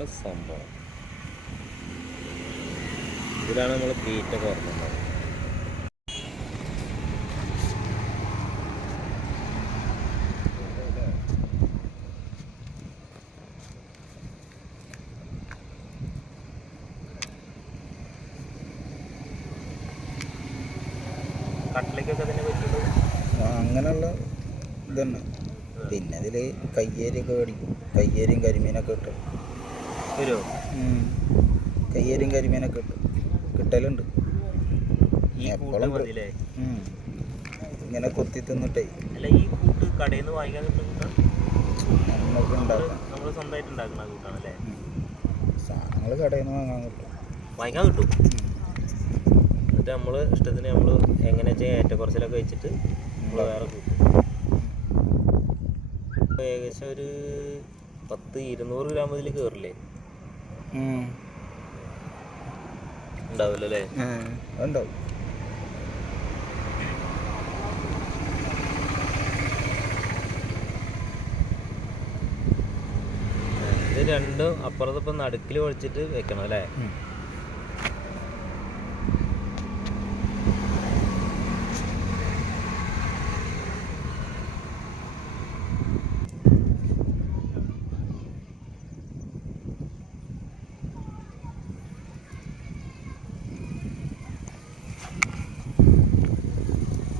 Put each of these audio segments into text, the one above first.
ഇതാണ് സംഭവം. ഇതിലാണ് നമ്മൾ തീറ്റ കുറഞ്ഞത്. കട്ട്ലേക്കൊക്കെ അതിനെ പറ്റുള്ളൂ. അങ്ങനെയുള്ള ഇതന്നെ. പിന്നെ ഇതിൽ കയ്യേരിയൊക്കെ മേടിക്കും. കയ്യേരിയും കരിമീനൊക്കെ കിട്ടും. വരുമോ? കയ്യേരിയും കരിമീനൊക്കെ കിട്ടലുണ്ട്. എപ്പോഴും ഇങ്ങനെ കൊത്തി തിന്നിട്ടേ. അല്ല, ഈ കൂട്ട് കടയിൽ നിന്ന് വാങ്ങിക്കാൻ കിട്ടുന്ന നമുക്ക് ഉണ്ടാക്കാം. നമ്മൾ സ്വന്തമായിട്ട് ഉണ്ടാക്കുന്ന കൂട്ടാണല്ലേ? സാധനങ്ങൾ കടയിൽ നിന്ന് വാങ്ങിക്കാൻ കിട്ടും. എന്നിട്ട് നമ്മൾ ഇഷ്ടത്തിന് നമ്മൾ എങ്ങനെ വെച്ചാൽ ഏറ്റക്കുറച്ചിലൊക്കെ വെച്ചിട്ട് നമ്മൾ വേറെ കൂട്ടും. ഏകദേശം ഒരു 100-200 ഗ്രാം ഇതിൽ കയറില്ലേ? ഉണ്ടാവില്ല അല്ലേ? ഉണ്ടാവും. ഇത് രണ്ടും അപ്പുറത്തിപ്പം നടുക്കിൽ ഒഴിച്ചിട്ട് വെക്കണം അല്ലേ?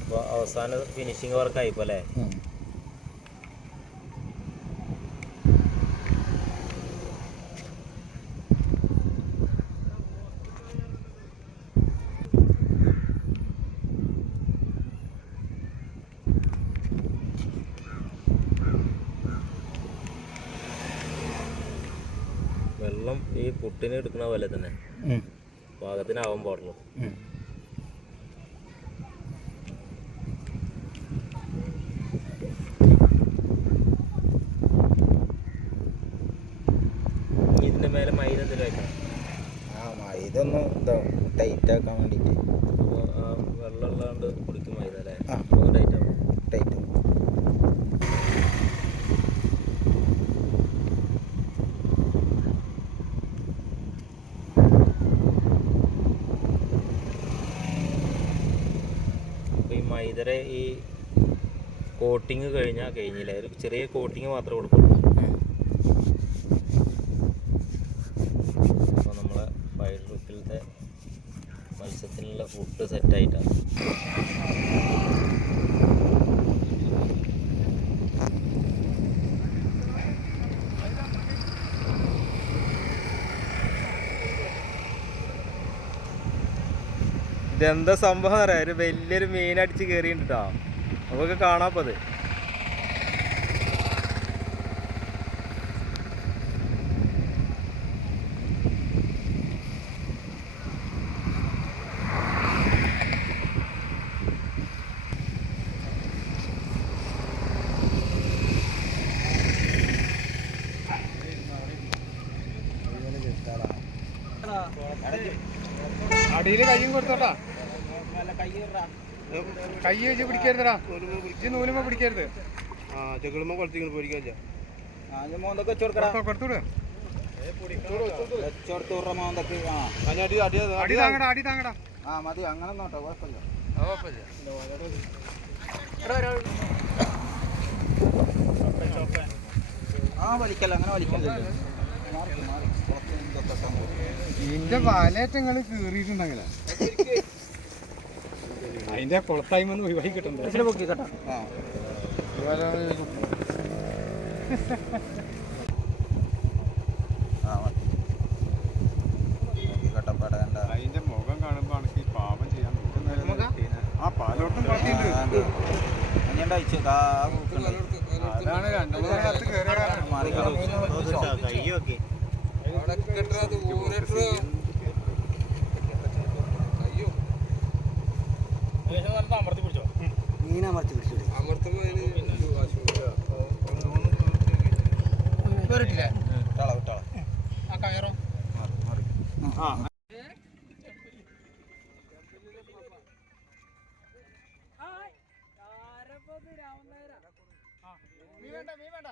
അപ്പോൾ അവസാന ഫിനിഷിങ് വർക്ക് ആയിപ്പോൾ അല്ലേ? വെള്ളം ഈ പുട്ടിന് എടുക്കുന്ന പോലെ തന്നെ പാകത്തിനാവാൻ പാടുള്ളൂ. ഇതിന്റെ മേലെ മൈദ എന്തെങ്കിലും വെക്കണം. മൈദ ഒന്ന് ടൈറ്റ് ആക്കാൻ വേണ്ടിയിട്ട്. വെള്ളം ഉള്ളതുകൊണ്ട് കുടിക്കും മൈദ അല്ലേ? ടൈറ്റ് ആവും. ടൈറ്റ് ആവും. ഈ മൈദയുടെ ഈ കോട്ടിങ് കഴിഞ്ഞില്ല. ഒരു ചെറിയ കോട്ടിങ് മാത്രമേ കൊടുക്കുള്ളൂ. അപ്പോൾ നമ്മളെ ഫ്രൈഡ് റൂട്ടിലത്തെ മത്സ്യത്തിനുള്ള ഫുഡ് സെറ്റായിട്ടാണ്. ഇതെന്താ സംഭവം അറിയാം? ഒരു വലിയൊരു മീനടിച്ച് കയറിയിട്ടോ. നമുക്ക് കാണാപ്പോൾ അത്. അടിയിൽ കയ്യും കൊടുത്തോട്ടാ. കൈ വെച്ച് പിടിക്കരുതടാ. ഇജ്ജ് നൂലുമ്പോ പിടിക്കരുത്. ചെകളുമ്പോ കൊളത്തിങ്ങനെ പൊരിക്കാ. കൊടുത്തൂടെ. അടി താങ്ങടാ. മതി. അങ്ങനെ നോട്ടോ, കുഴപ്പമില്ല. വലിക്കല്ല, അങ്ങനെ വലിക്കല്ലേ. ഇതിന്റെ വാലേറ്റങ്ങൾ കീറിയിട്ടുണ്ടെങ്കിലേ അതിന്റെ കുളത്തായ്മ ഒഴിവാക്കി കിട്ടണ്ടേ? അതിന്റെ മുഖം കാണുമ്പോ എനിക്ക് പാപം ചെയ്യാൻ പാലോട്ടും പാട്ടിയുണ്ട്. അതാണ് 2-3 കത്ത് കയറി. അമർത്തി പിടിച്ചോ. മീൻ അമർത്തി പിടിച്ചോ. ആ കയറോ. മീൻ വേണ്ട.